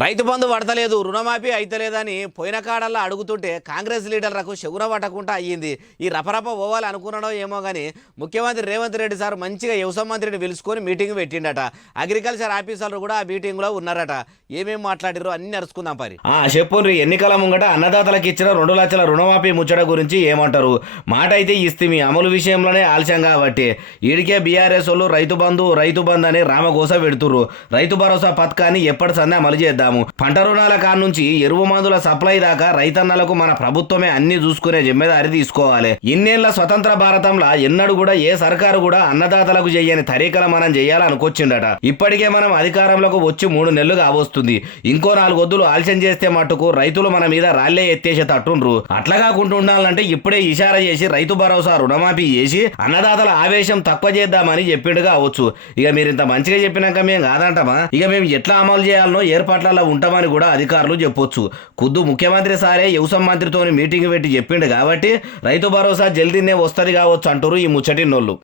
రైతు బంధు పడతలేదు, రుణమాఫీ అయితలేదని పోయిన కాడల్లా అడుగుతుంటే కాంగ్రెస్ లీడర్లకు చెవున పట్టకుండా అయ్యింది. ఈ రపరప పోవాలి అనుకున్నాడో ఏమో కానీ ముఖ్యమంత్రి రేవంత్ రెడ్డి సార్ మంచిగా వ్యవసాయ మంత్రిని పిలుచుకొని మీటింగ్ పెట్టిండట. అగ్రికల్చర్ ఆఫీసర్లు కూడా ఆ మీటింగ్లో ఉన్నారట. ఏమేమి మాట్లాడిరో అన్ని అరుచుకుందాం పరి. చెప్పుండ్రి, ఎన్నికల ముంగట అన్నదాతలకు ఇచ్చిన 2 లక్షల రుణమాఫీ ముచ్చట గురించి ఏమంటారు? మాట అయితే ఇస్తిమి, అమలు విషయంలోనే ఆలస్యం కాబట్టి ఈడికే బీఆర్ఎస్ వాళ్ళు రైతు బంధు అని రామగోస పెడుతుర్రు. రైతు భరోసా పథకాన్ని ఎప్పటి సందే అమలు చేద్దాము. పంట రుణాల కాడ నుంచి ఎరువు మందుల సప్లై దాకా రైతన్నలకు మన ప్రభుత్వమే అన్ని చూసుకునే జిమ్మెదారి తీసుకోవాలి. ఇన్నేళ్ల స్వతంత్ర భారతంలో ఎన్నడూ కూడా ఏ సర్కారు కూడా అన్నదాతలకు చెయ్యని తరీకల మనం చెయ్యాలనుకొచ్చిండట. ఇప్పటికే మనం అధికారంలోకి వచ్చి 3 నెలలు కావస్తుంది. ఇంకో 4 వద్దులు ఆలస్యం చేస్తే మట్టుకు రైతులు మన మీద రాళ్లే ఎత్తేసే తట్టుండ్రు. అట్లా కాకుండా ఉండాలంటే ఇప్పుడే ఇషారా చేసి రైతు భరోసా రుణమాఫీ చేసి అన్నదాతల ఆవేశం తక్కువ చేద్దామని చెప్పిండు కావచ్చు. ఇక మీరు ఇంత మంచిగా చెప్పినాక మేము కాదంటామా? ఇక మేము ఎట్లా అమలు చేయాలనో ఏర్పాట్ల ఉంటామని కూడా అధికారులు చెప్పొచ్చు. ఖుద్దు ముఖ్యమంత్రి సారే వ్యవసాయ మంత్రితో మీటింగ్ పెట్టి చెప్పిండు కాబట్టి రైతు భరోసా జల్దీనే వస్తుంది కావచ్చు అంటారు ఈ ముచ్చటినోళ్ళు.